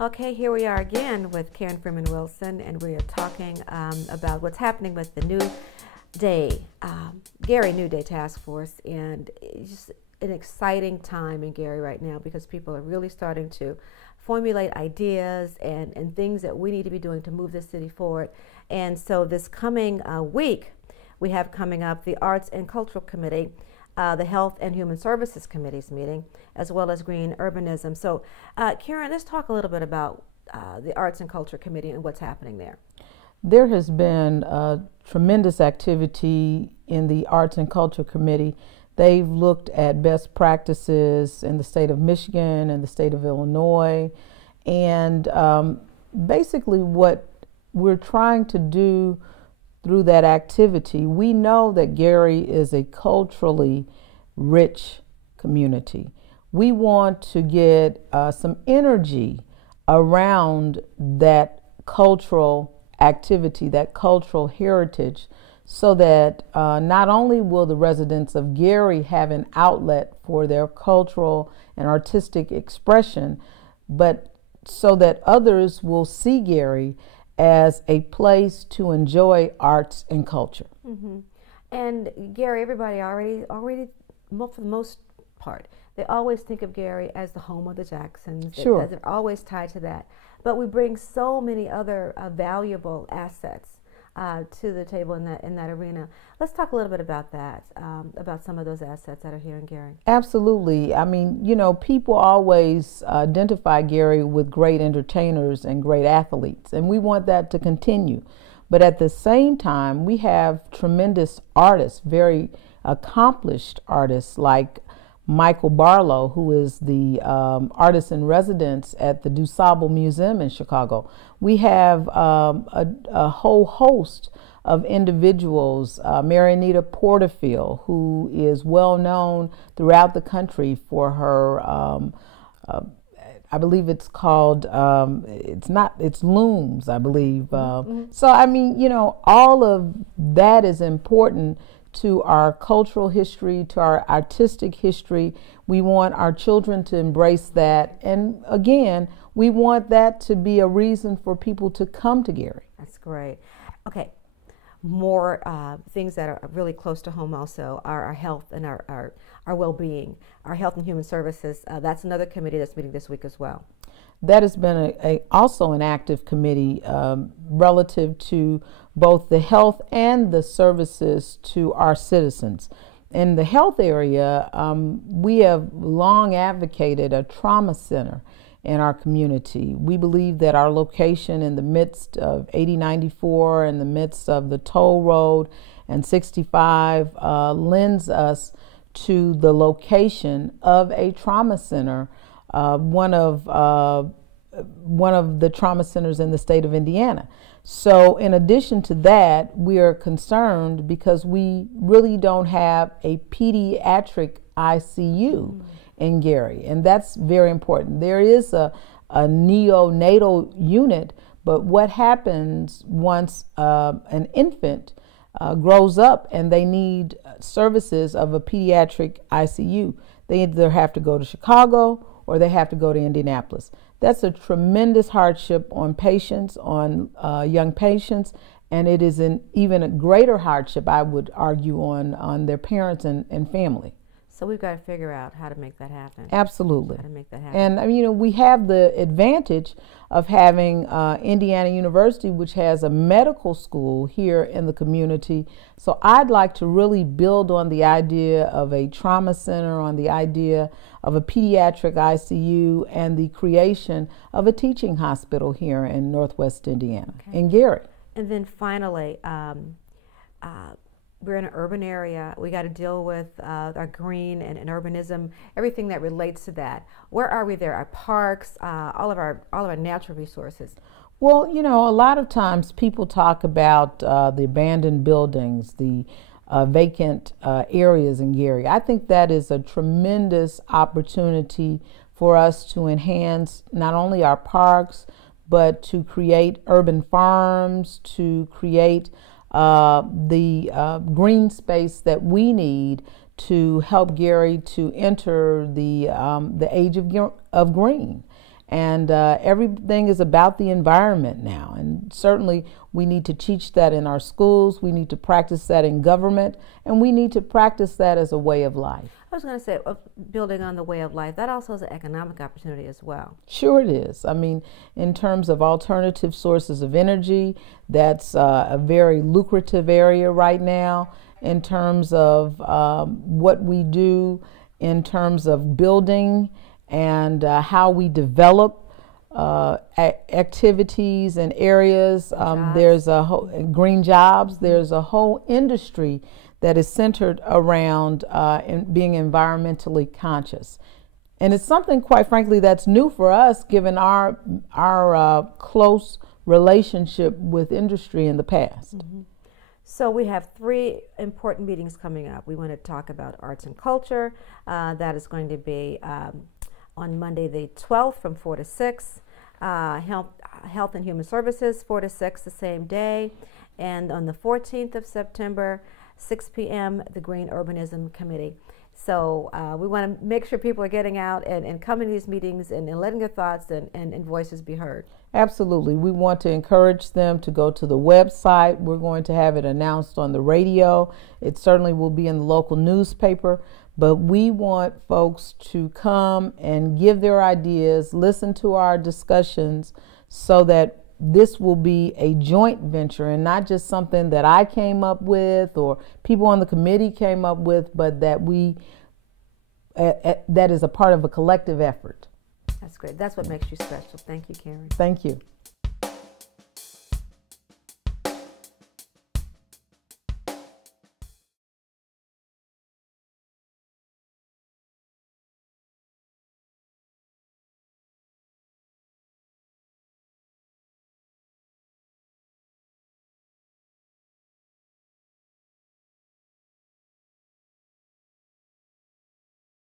Okay, here we are again with Karen Freeman-Wilson, and we are talking about what's happening with the New Day, Gary New Day Task Force, and it's just an exciting time in Gary right now because people are really starting to formulate ideas and things that we need to be doing to move the city forward. And so this coming week, we have coming up the Arts and Cultural Committee, the Health and Human Services Committee's meeting, as well as Green Urbanism. So, Karen, let's talk a little bit about the Arts and Culture Committee and what's happening there. There has been tremendous activity in the Arts and Culture Committee. They've looked at best practices in the state of Michigan and the state of Illinois, and basically what we're trying to do through that activity, we know that Gary is a culturally rich community. We want to get some energy around that cultural activity, that cultural heritage, so that not only will the residents of Gary have an outlet for their cultural and artistic expression, but so that others will see Gary as a place to enjoy arts and culture. Mm-hmm. And Gary, everybody already, for the most part, they always think of Gary as the home of the Jacksons. Sure. They're always tied to that. But we bring so many other valuable assets to the table in that arena. Let's talk a little bit about that, about some of those assets that are here in Gary. Absolutely. I mean, you know, people always identify Gary with great entertainers and great athletes, and we want that to continue. But at the same time, we have tremendous artists, very accomplished artists like Michael Barlow, who is the artist in residence at the DuSable Museum in Chicago. We have a whole host of individuals, Mary Anita Porterfield, who is well known throughout the country for her, I believe it's called, it's looms, I believe. So, I mean, you know, all of that is important to our cultural history, to our artistic history. We want our children to embrace that. And again, we want that to be a reason for people to come to Gary. That's great. Okay, more things that are really close to home also are our health and our well-being, our Health and Human Services. That's another committee that's meeting this week as well. That has been also an active committee relative to both the health and the services to our citizens. In the health area, we have long advocated a trauma center in our community. We believe that our location in the midst of 8094, in the midst of the toll road and 65, lends us to the location of a trauma center, one of the trauma centers in the state of Indiana. So in addition to that, we are concerned because we really don't have a pediatric ICU in Gary, and that's very important. There is a neonatal unit, but what happens once an infant grows up and they need services of a pediatric ICU? They either have to go to Chicago or they have to go to Indianapolis. That's a tremendous hardship on patients, on young patients, and it is an even a greater hardship, I would argue, on their parents and family. So we've got to figure out how to make that happen. Absolutely. How to make that happen. And I mean, you know, we have the advantage of having Indiana University, which has a medical school here in the community. So I'd like to really build on the idea of a trauma center, on the idea of a pediatric ICU, and the creation of a teaching hospital here in Northwest Indiana, in Gary. And then finally, we're in an urban area. We got to deal with our green and urbanism, everything that relates to that. Where are we there? Our parks, all of our natural resources. Well, you know, a lot of times people talk about the abandoned buildings, the vacant areas in Gary. I think that is a tremendous opportunity for us to enhance not only our parks, but to create urban farms, to create the green space that we need to help Gary to enter the age of green. And everything is about the environment now. And certainly we need to teach that in our schools. We need to practice that in government. And we need to practice that as a way of life. I was going to say, building on the way of life, that also is an economic opportunity as well. Sure it is. I mean, in terms of alternative sources of energy, that's a very lucrative area right now. In terms of what we do, in terms of building and how we develop activities and areas. There's a whole green jobs. There's a whole industry that is centered around being environmentally conscious. And it's something, quite frankly, that's new for us, given our close relationship with industry in the past. Mm-hmm. So we have 3 important meetings coming up. We want to talk about arts and culture. That is going to be on Monday the 12th from 4 to 6. Health and Human Services, 4 to 6 the same day. And on the 14th of September, 6 p.m., the Green Urbanism Committee. So we want to make sure people are getting out and coming to these meetings and letting their thoughts and voices be heard. Absolutely. We want to encourage them to go to the website. We're going to have it announced on the radio. It certainly will be in the local newspaper. But we want folks to come and give their ideas, listen to our discussions, so that this will be a joint venture and not just something that I came up with or people on the committee came up with, but that that is a part of a collective effort. That's great. That's what makes you special. Thank you, Karen. Thank you.